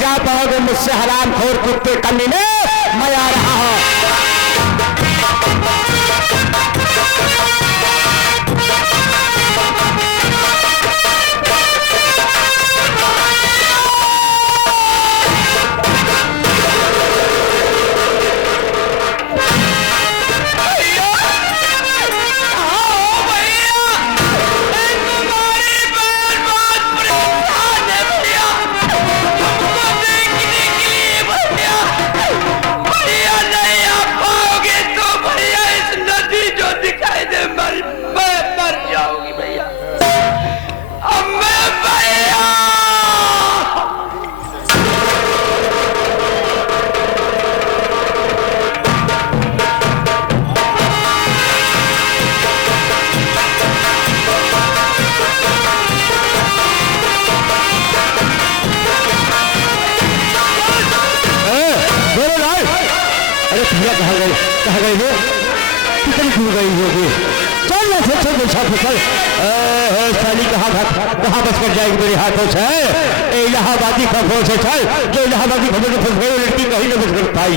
जा पाओगे मुझसे हरामखोर कुत्ते कमीने। मैं आ रहा हूं। कहाँ गई वो? कितनी दूर गई होगी? चल ना चल साली कहाँ बस कर जाएगी मेरे हाथों से? इलाहाबादी खबरों से चल, जो इलाहाबादी खबरों से फंस गई लड़की कहीं न बच कर पाई।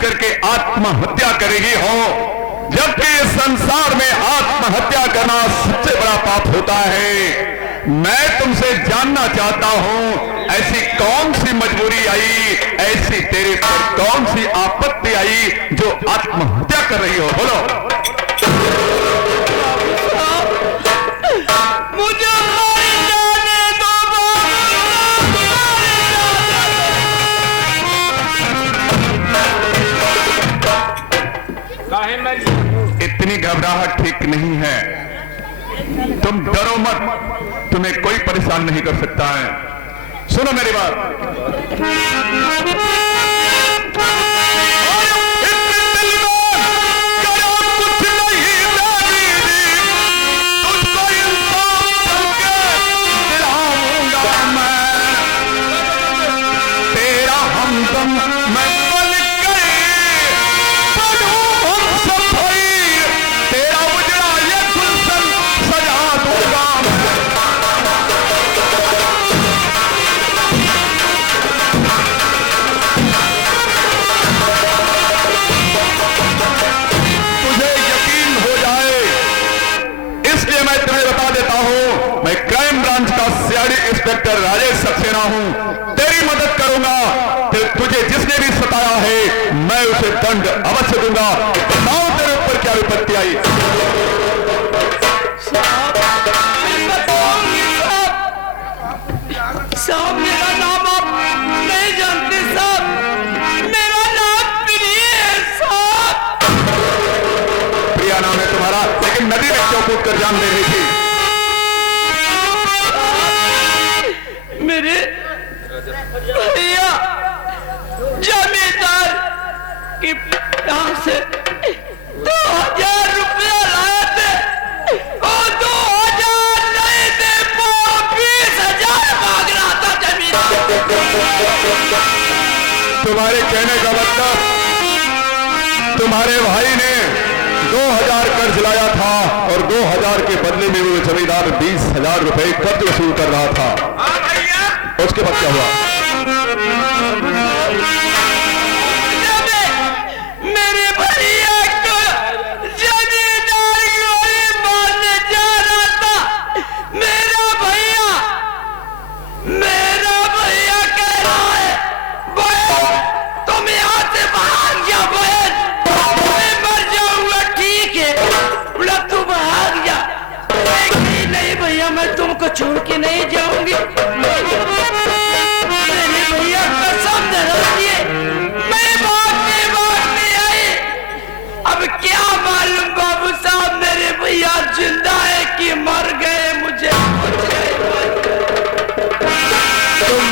करके आत्महत्या करेगी हो, जबकि इस संसार में आत्महत्या हत्या करना सबसे बड़ा पाप होता है। मैं तुमसे जानना चाहता हूं, ऐसी कौन सी मजबूरी आई, ऐसी तेरे पर कौन सी आपत्ति आई जो आत्महत्या कर रही हो? बोलो। मुझे मार जाने दो इतनी घबराहट ठीक नहीं है। तुम डरो मत, तुम्हें कोई परेशान नहीं कर सकता है। सुनो मेरी बात। इंस्पेक्टर राजेश सक्सेना हूं, तेरी मदद करूंगा। तुझे जिसने भी सताया है मैं उसे दंड अवश्य दूंगा। बताओ तेरे ऊपर क्या विपत्ति आई? साहब मेरा नाम आप नहीं जानते साहब, मेरा नाम प्रिय है साहब। प्रिया नाम है तुम्हारा, लेकिन नदी में क्यों कूद कर जान दे रही थी? मेरे भैया जमींदार की यहाँ से 2000 रुपया लाए थे, और 2000 नहीं दे पाओ, 20,000 मांग रहा था जमींदार। तुम्हारे कहने का मतलब तुम्हारे भाई ने 2000 कर्ज लाया था और 2000 के बदले में वो जमींदार 20,000 रुपए कर्ज वसूल कर रहा था। उसके बाद क्या हुआ? मेरे भैया को जमींदार गोली मारने जा रहा था। मेरा भैया कह रहा है, बहन तुम यहाँ से भाग जा, बहन मैं मर जाऊंगा। ठीक है बोला, तू भाग जा। नहीं भैया मैं तुमको छोड़ के नहीं जाऊंगी। अब क्या मालूम बाबू साहब मेरे भैया जिंदा है कि मर गए, मुझे तुम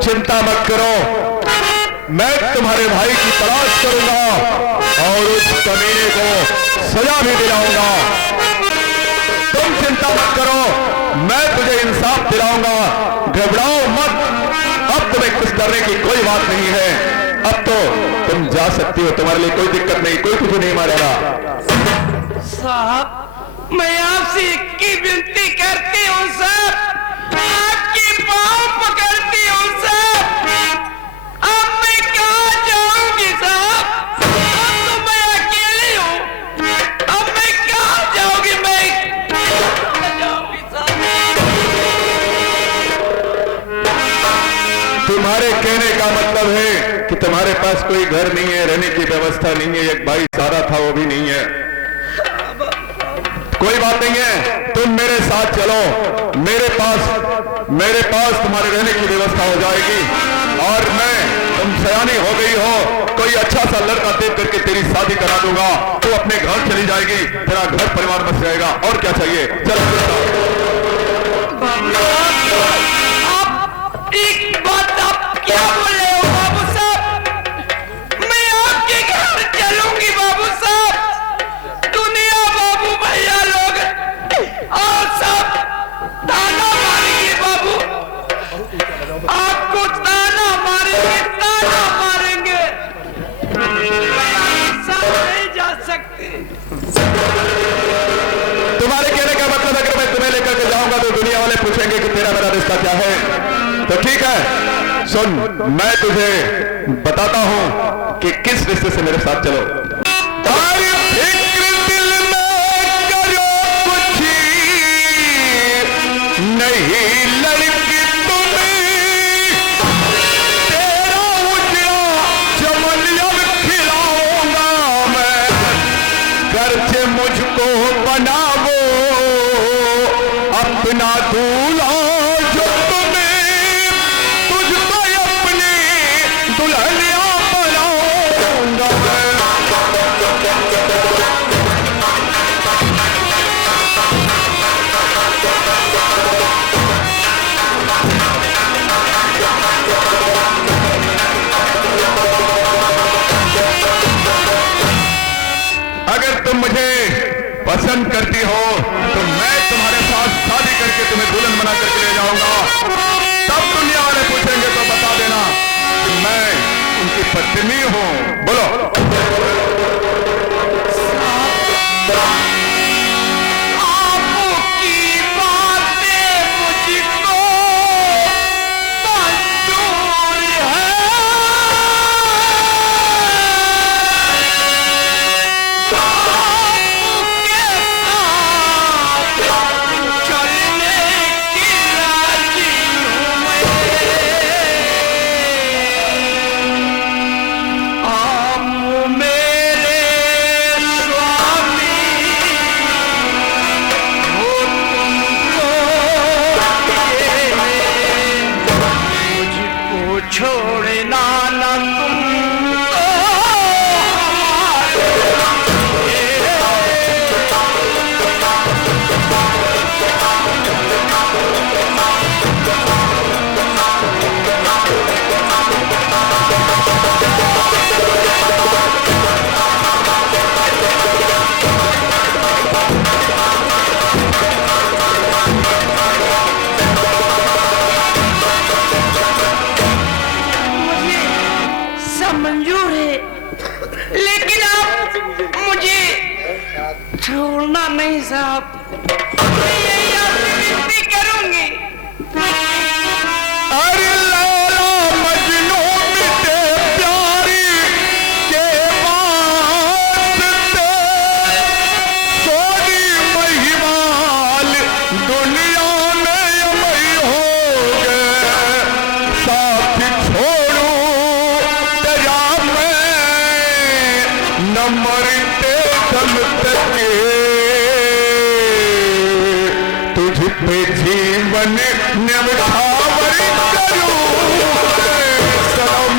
चिंता मत करो, मैं तुम्हारे भाई की तलाश करूंगा और उस कमीने को सजा भी दिलाऊंगा। तुम चिंता मत करो, मैं तुझे इंसाफ दिलाऊंगा। घबराओ मत, अब तुम्हें कुछ करने की कोई बात नहीं है। अब तो तुम जा सकती हो, तुम्हारे लिए कोई दिक्कत नहीं, कोई तुझे नहीं मारेगा। साहब मैं आपसे एक की विनती करती हूँ साहब, आपकी पाँव पकड़ती हूँ साहब। अब मैं कहाँ जाऊंगी साहब? अब तो मैं अकेली हूँ, अब मैं कहाँ जाऊंगी? मैं कहाँ जाऊंगी साहब? तुम्हारे कहने का मतलब है कि तुम्हारे पास कोई घर नहीं है, रहने की व्यवस्था नहीं है, एक भाई सारा था वो भी नहीं है। कोई बात नहीं है, तुम मेरे साथ चलो, मेरे पास तुम्हारे रहने की व्यवस्था हो जाएगी। और मैं, तुम सयानी हो गई हो, कोई अच्छा सा लड़का देख करके तेरी शादी करा दूंगा। तू अपने घर चली जाएगी, तेरा घर परिवार बस जाएगा। और क्या चाहिए? चलो। एक बात आप क्या बोल रहे हो बाबू साहब? मैं आपके घर चलूंगी बाबू साहब। दुनिया बाबू भैया लोग और सब ताना मारेंगे बाबू, आपको ताना मारेंगे। नहीं जा सकती। तुम्हारे कहने का मतलब अगर मैं तुम्हें लेकर के जाऊंगा तो दुनिया वाले पूछेंगे कि तेरा मेरा रिश्ता क्या है। तो ठीक है, सुन, मैं तुझे बताता हूं कि किस रिश्ते से मेरे साथ चलो। फिक्र दिल में करो कुछ मुझको बनाओ अपना दूल्हा, जो तुम्हें तुझको अपनी दुल्हनिया बनाऊंगा मैं। अगर तुम मुझे पसंद करती हो तो मैं तुम्हारे साथ शादी करके तुम्हें दुल्हन बना करके ले जाऊंगा। तब दुनिया वाले पूछेंगे तो बता देना कि मैं उनकी पत्नी हूं। बोलो। आपकी बातें मुझको मंजूर है। चलने की राजी हूँ मैं। आप मेरे स्वामी हो, तुमको मुझको छोड़ना ना तुमको मुझे सब मंजूर है, लेकिन आप मुझे छोड़ना नहीं साहब। मैं यही आपसे विनती करूंगी। अरे लैला मजनू मिटे प्यारी के वास्ते, सोनी महिमाल दुनिया में अमई हो गए। साथ छोड़ू तेरा मैं न मरते दम तक, तुझ पे जीवन न्यौछावर करूं सनम।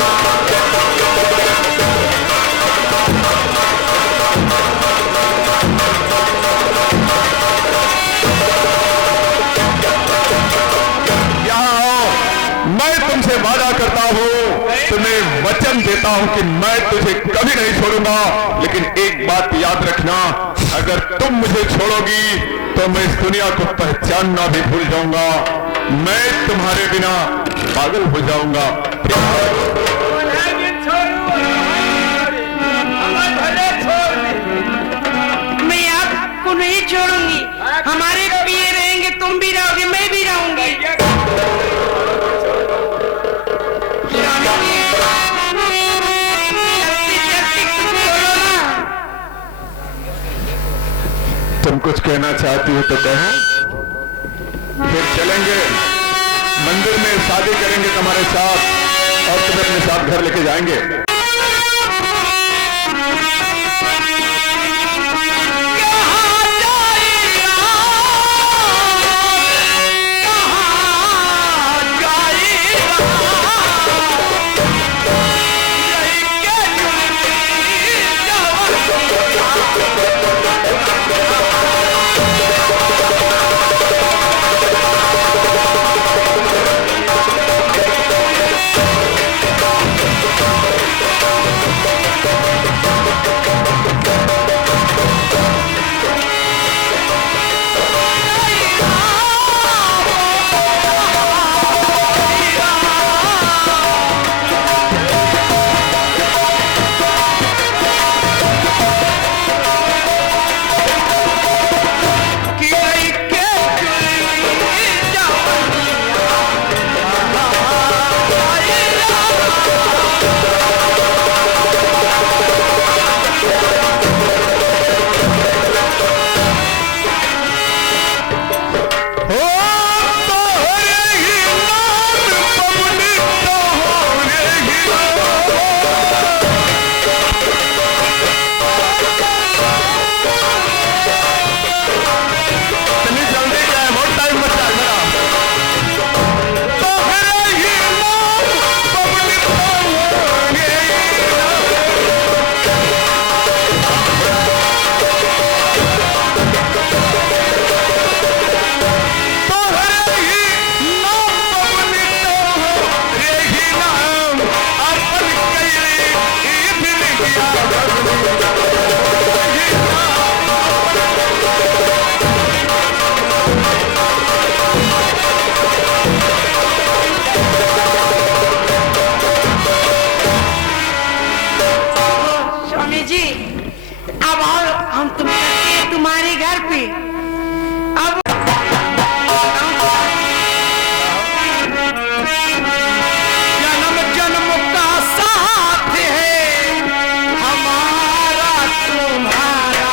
यहाँ आओ, मैं तुमसे वादा करता हूँ, तुम्हें वचन देता हूँ कि मैं तुझे कभी नहीं छोड़ूंगा। लेकिन एक बात याद रखना, अगर तुम मुझे छोड़ोगी तो मैं इस दुनिया को पहचानना भी भूल जाऊंगा। मैं तुम्हारे बिना पागल हो जाऊंगा। मैं आपको नहीं छोड़ूंगी। हमारे पिए रहेंगे, तुम भी रहोगे, मैं भी रहूंगी। जल्दी कुछ बोलो ना। तुम कुछ कहना चाहती हो तो कहो, फिर चलेंगे मंदिर में, शादी करेंगे तुम्हारे साथ और तुम्हें अपने साथ घर लेके जाएंगे। तुम्हारे घर पे। अब जन्म जन्म का साथ है हमारा तुम्हारा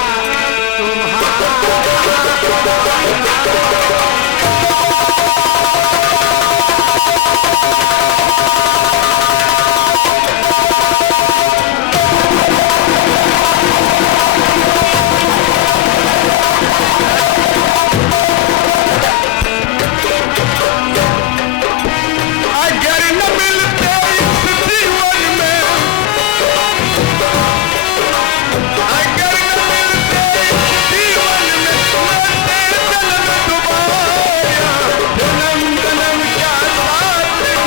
अगर न मिलते इस जीवन में, अगर न मिलते इस जीवन में, मरते जन्म दोबारा। जन्म जन्म का साथ है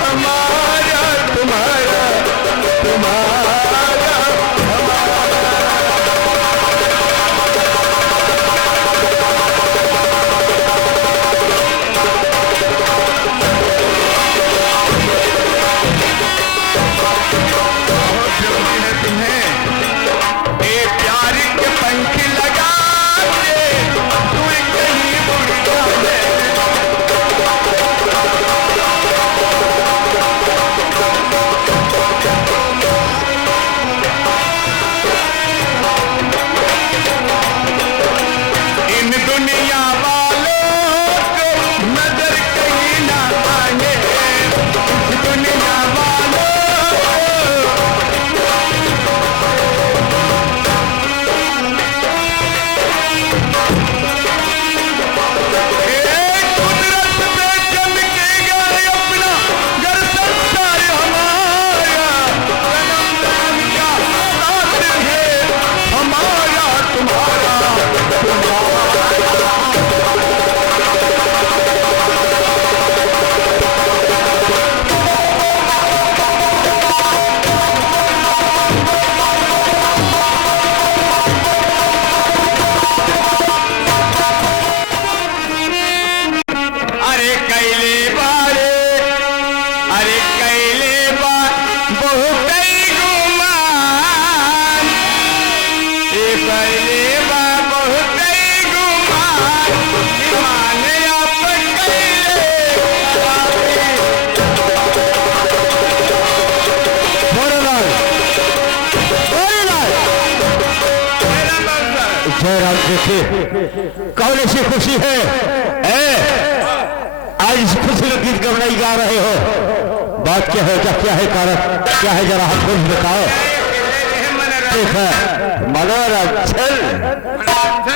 हमारा तुम्हारा तुम्हारा। बहुत जरूरी है तुम्हें ये प्यार के पंख लगा के तू कहीं उड़ जाए। इन दुनिया वालों को नजर कहीं ना आए, इस दुनिया वालों को। कुदरत में चमकेगा अपना घर संसार हमारा। जन्म जन्म का साथ है हमारा तुम्हारा अरे कैले बारे, अरे कैले बार बहुत गुमान, ये कैले बार बहुत गुमान, ईमान आप कैले जयराम देखिए कौन ऐसी खुशी है आज इस खुशी का गीत गवनाई गा रहे हो, बात क्या है, क्या है कारण क्या है, जरा हमको भी बताओ। ठीक है, मनोरंजन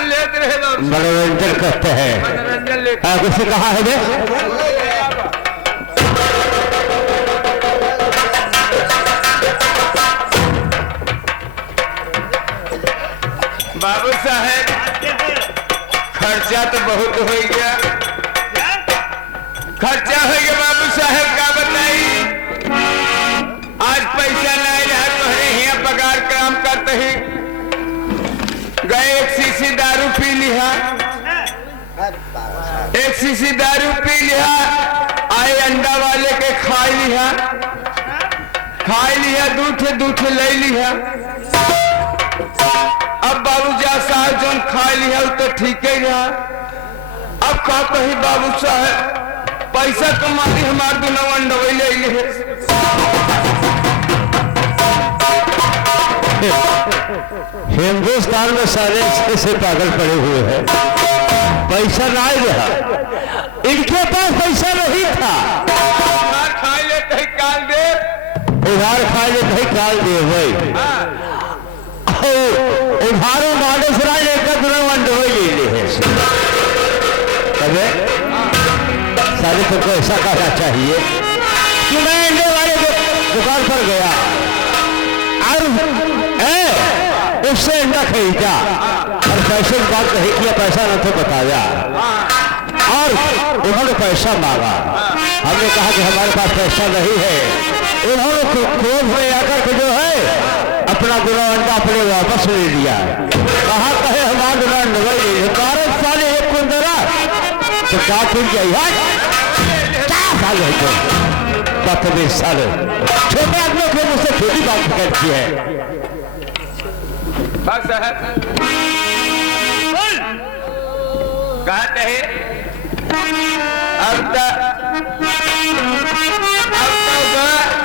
लेते रहे बाबू, मनोरंजन करते हैं। मनोरंजन लेते किसने कहा है बे? बाबू साहेब खर्चा तो बहुत हो गया, खर्चा हो गया बाबू साहेब का बताई। आज पैसा नहीं रहा तोहरे यहाँ पगार काम करते ही गए, एक शीशी दारू पी लिया, एक शीशी दारू पी लिया, आए अंडा वाले के खाई लिया, दूठे दूठे ले लिया। अब बाबू जा साहब जो खा लिया तो ठीक ही रहा। अब का कही बाबू साहब पैसा कमाती हमारे दोनों अंडवे ले लिए। हिंदुस्तान में सारे से पागल पड़े हुए हैं, पैसा नहीं रहा, इनके पास पैसा नहीं था। उधार खा ले कहीं काल दे, उधार खा ले कहीं काल दे भाई, उधारों मानस राज लेकर दोनों अंडवे ले लिए। तबे सारे सबको ऐसा कहना चाहिए कि मैं अंडे वाले दुकान पर गया और उससे अंडा खरीदा और पैसे की बात कही किया, पैसा न तो बताया और उन्होंने पैसा मांगा। हमने कहा कि हमारे पास पैसा नहीं है। उन्होंने क्रोध में आकर के जो है अपना गुना अंडा अपने वापस ले लिया। कहा कहे हमारा गुना अंडा ले लिया, 12 साल एक कुंदरा तो क्या टूट गई क्या साल है तो 25 साल छोटे आदमी को मुझसे छोटी बात करती है। बस साहब कहते है अब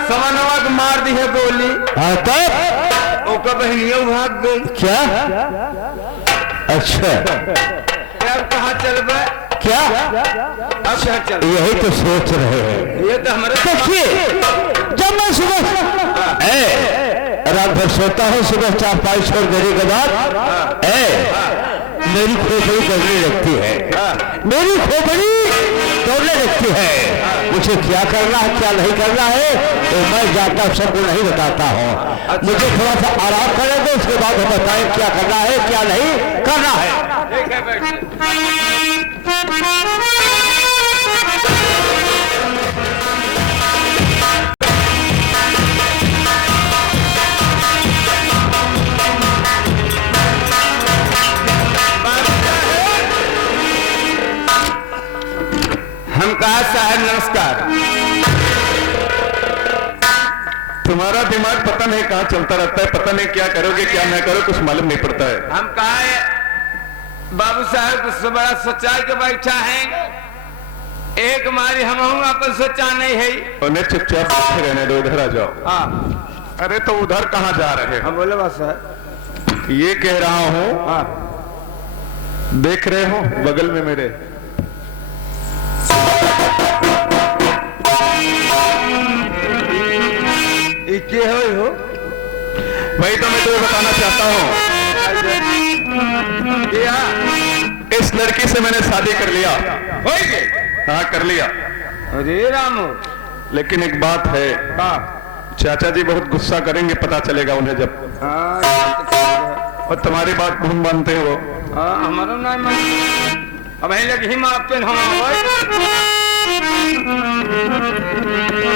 समनवा मार दी है गोली। हाँ तब ओका बहनियों भाग गई। क्या? अच्छा अब कहाँ चल गए? क्या? अब कहाँ चल? यही तो सोच रहे हैं। ये तो हमारे देखिए जब मैं सुबह रात भर सोता हूँ, सुबह चारपाई छोड़ देने के बाद मेरी खोपड़ी दौड़ने लगती है, मेरी खोपड़ी दौड़ने लगती है। मुझे क्या करना है क्या नहीं करना है तो मैं जाता सबको नहीं बताता हूँ। मुझे थोड़ा सा आराम करने दो, उसके बाद हम बताएं क्या करना है क्या नहीं करना है। ठीक है बैठिए। हम कहा साहब नमस्कार। तुम्हारा दिमाग पता नहीं कहाँ चलता रहता है, पता नहीं क्या करोगे क्या ना करो, कुछ मालूम नहीं पड़ता है। हम कहा है बाबू साहब कुछ बड़ा सोचा के बैठा है, एक मारी हम अपन सोचा नहीं है। उन्हें चुपचाप बैठे रहने दो, इधर आ जाओ। हाँ अरे तो उधर कहाँ जा रहे हैं? हम बोले बस सर ये कह रहा हूँ, हाँ देख रहे हो बगल में मेरे के हो वही तो मैं तुम्हें बताना चाहता हूँ। इस लड़की से मैंने शादी कर लिया। हाँ कर लिया। अरे रामू लेकिन एक बात है, चाचा जी बहुत गुस्सा करेंगे पता चलेगा उन्हें जब। और तुम्हारी बात बहुत मानते हैं वो। हमारा नाम अब लगे हिम आपके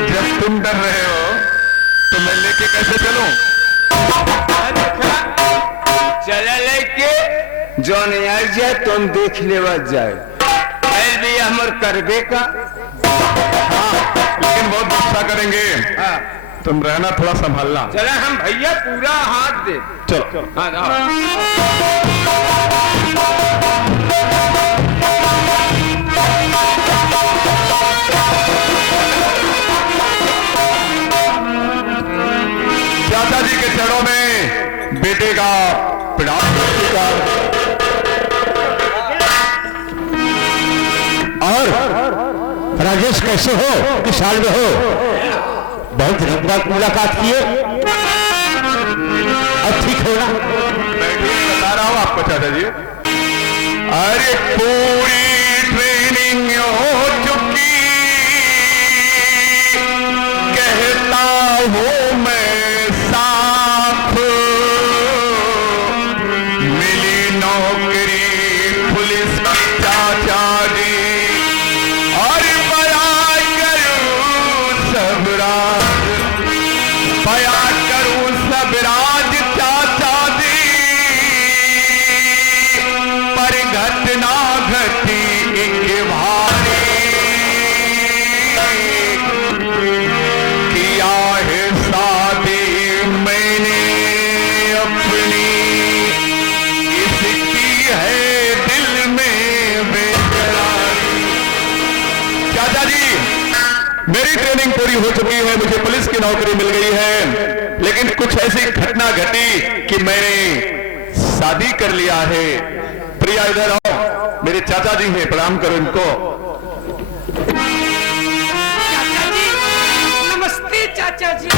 जब तुम डर रहे हो तो मैं लेके कैसे चलूं? चला लेके जो नहीं आ जाए तुम देख ले जाए भी हमर करबे का। लेकिन बहुत गुस्सा करेंगे। तुम रहना थोड़ा संभालना। चला हम भैया पूरा हाथ दे। चलो चाचा जी के चरणों में बेटे का प्रणाम का। और राजेश कैसे हो? किस साल में हो? बहुत दिनों बाद मुलाकात किए, अब ठीक हो ना? मैं बता रहा हूँ आपको चाचा जी। अरे पूरी ट्रेनिंग हो चुकी, कहता हूँ मैं साफ, मिली नौकरी पुलिस की चाचा जी, और बया करूँ सब राज, बया करूँ सब राज चाचा जी, पर घटना घटी एक भारी, किया है शादी मैंने अपनी, इसकी है दिल में बेकरारी। चाचा जी मेरी ट्रेनिंग पूरी हो चुकी है, मुझे पुलिस की नौकरी मिल गई है, लेकिन कुछ ऐसी घटना घटी कि मैंने शादी कर लिया है। प्रिया इधर आओ, मेरे चाचा जी हैं, प्रणाम करो इनको। चाचा जी नमस्ते चाचा जी।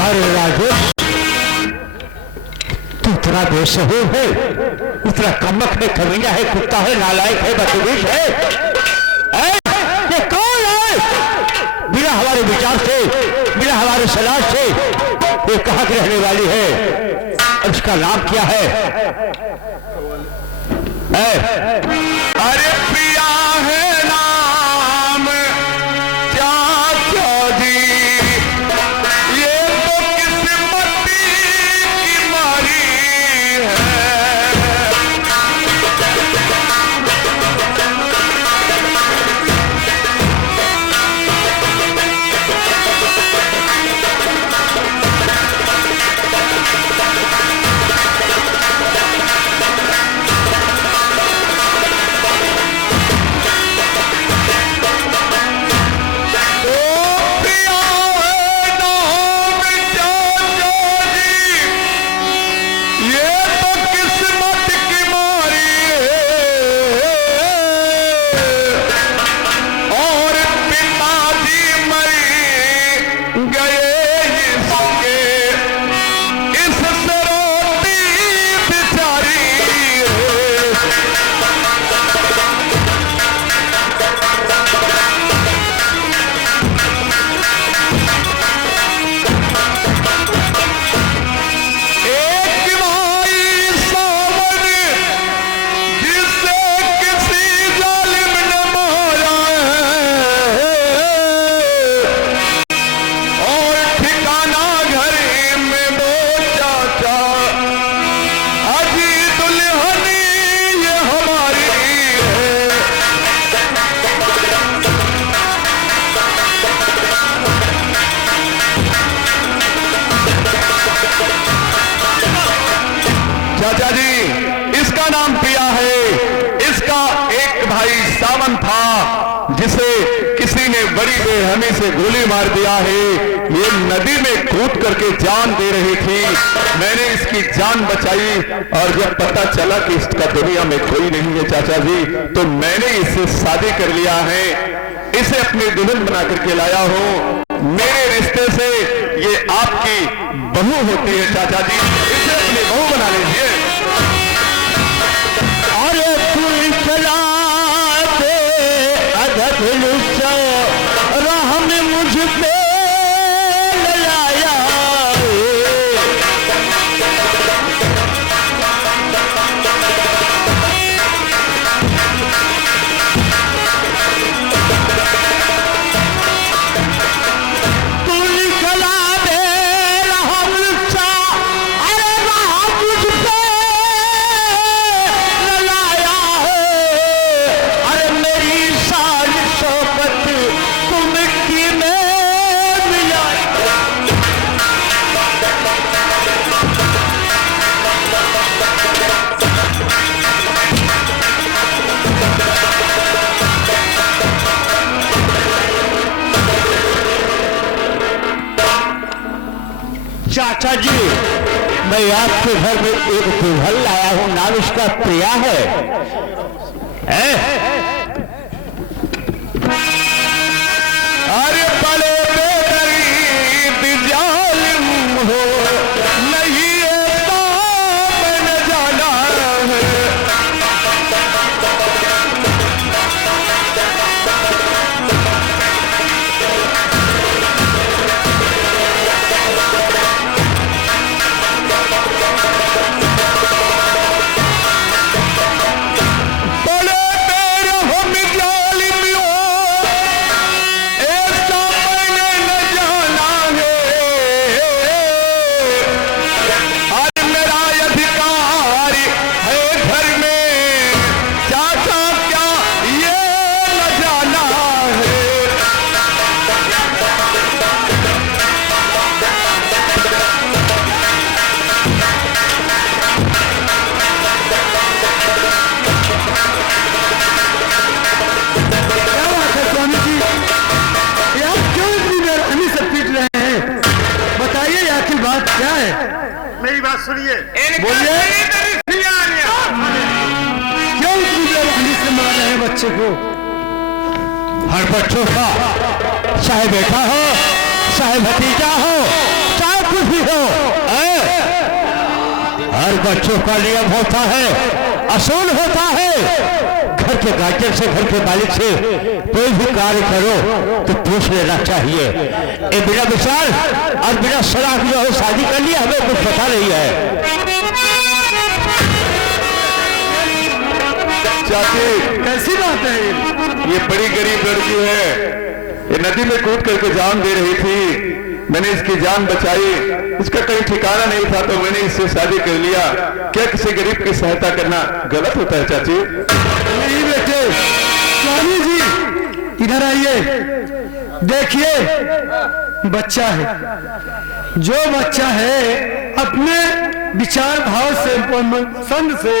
अरे राजेश तू इतना बेसहूर है, इतना कमक है, कमीना है, कुत्ता है, नालायक है, बदतमीज है। ये कौन है? बिना हमारे विचार से, बिना हमारे सलाह से ये कहाँ की रहने वाली है और उसका नाम क्या है? अरे प्रिया है नाम चाचा जी, ये तो किस्मत की मारी है। चाचा जी, इसका नाम पिया है। इसका एक भाई सावन था जिसे किसी ने बड़ी बेरहमी से गोली मार दिया है। ये नदी में कूद करके जान दे रही थी, मैंने इसकी जान बचाई और जब पता चला कि इसका दुनिया में कोई नहीं है चाचा जी, तो मैंने इससे शादी कर लिया है। इसे अपनी दुल्हन बना करके लाया हूं। मेरे रिश्ते से ये आपकी बहू होती है चाचा जी, इसे अपनी बहू बना लीजिए। अरे तू चला दे अधल राह में मुझ पे ललाया। चाचा जी, मैं आपके घर में एक दुल्हन लाया हूं, नाम इसका प्रिया है। अरे बड़े बेदरीद जालिम हो, नहीं ऐसा मैंने जाना है। सुनिए, बोलिए। क्यों इतनी बेरहमी से मार रहे हैं बच्चे को? हर बच्चों का चाहे बेटा हो, चाहे भतीजा हो, चाहे कुछ भी हो, हर बच्चों का नियम होता है, असूल होता है। घर के गार्जियन से, घर के मालिक से कोई भी कार्य करो तो पूछ लेना चाहिए। ये बिना विचार और बिना सलाह जो है शादी कर लिया, हमें कुछ पता नहीं है। चाची, कैसी बात है ये बड़ी गरीब लड़की है, ये नदी में कूद करके जान दे रही थी, मैंने इसकी जान बचाई। इसका कहीं ठिकाना नहीं था तो मैंने इससे शादी कर लिया। क्या किसी गरीब की सहायता करना गलत होता है चाची? नहीं बेटे, स्वामी जी इधर आइए, देखिए बच्चा है, जो बच्चा है अपने विचार भाव से, पसंद से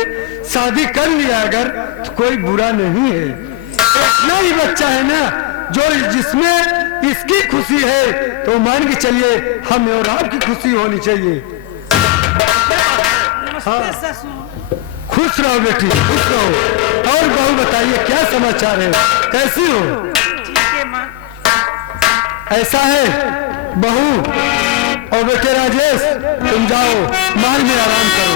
शादी कर लिया अगर तो कोई बुरा नहीं है। इतना ही बच्चा है ना जो जिसमें इसकी खुशी है, तो मान के चलिए हमें और आपकी खुशी होनी चाहिए। हाँ, खुश रहो बेटी, खुश रहो। और बहू बताइए क्या समाचार है, कैसी हो? ऐसा है बहू और बेटे राजेश, तुम जाओ महल में आराम करो।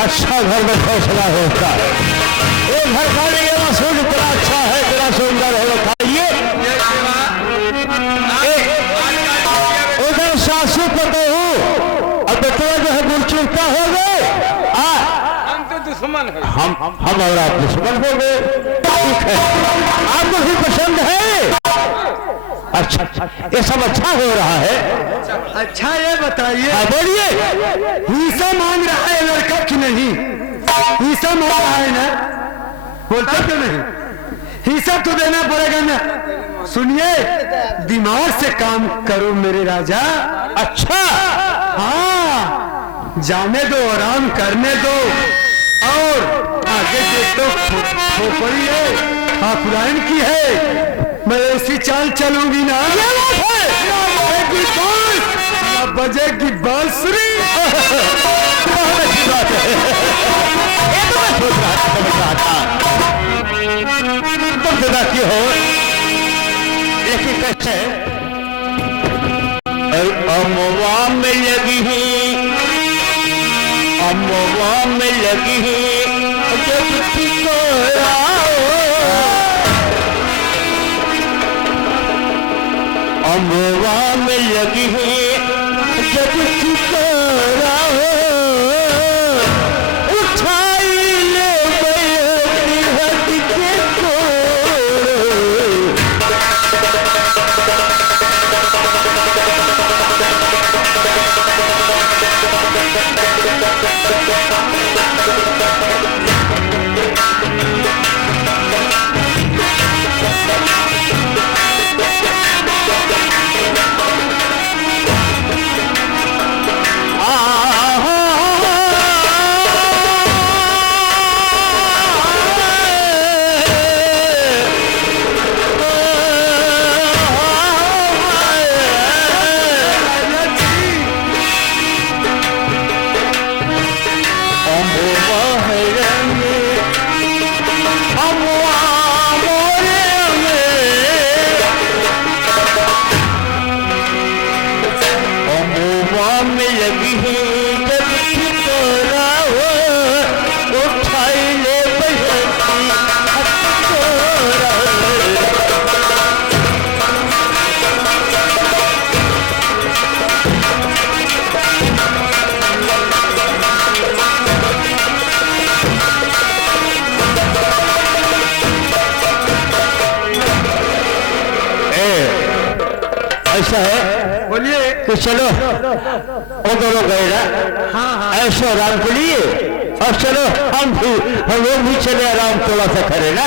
अच्छा घर में फैसला होता है, वो घर का लिए रसूल इतना अच्छा है, इतना सुंदर है, खाइए। उधर सासू पता हूँ अब बेटा जो है गुल चूकता हो गए, हम तो दुश्मन है। हम और आप दुश्मन हो गए। ठीक है, आपको भी पसंद है? अच्छा, ये सब अच्छा हो रहा है। अच्छा ये बताइए, हाँ बोलिए। हिस्सा मांग रहा है लड़का कि नहीं? हिस्सा मांग रहा है ना, बोलता क्यों नहीं? हिस्सा तो देना पड़ेगा ना। सुनिए, दिमाग से काम करो मेरे राजा। अच्छा, हाँ, जाने दो, आराम करने दो। और आगे देख तो खोपड़ी है, ठाकुराइन की है, मैं ऐसी चाल चलूंगी ना, ना बजेगी बांसुरी। बहुत अच्छी बात है, ये तो मैं सोच रहा था, समझ रहा था तुम जुदा क्यों हो, लेकिन कैसे अमवा में लगी है, अमवा में लगी है, जब ठिकोराओ, अमवा में लगी है, जब ठिकोराओ, उठाई ले बैठी हद के कोड़। ऐसा है, बोलिए। तो चलो वो दोनों गए ना, हाँ। ऐसे आराम के लिए, और चलो हम लोग भी चले आराम थोड़ा सा करें ना।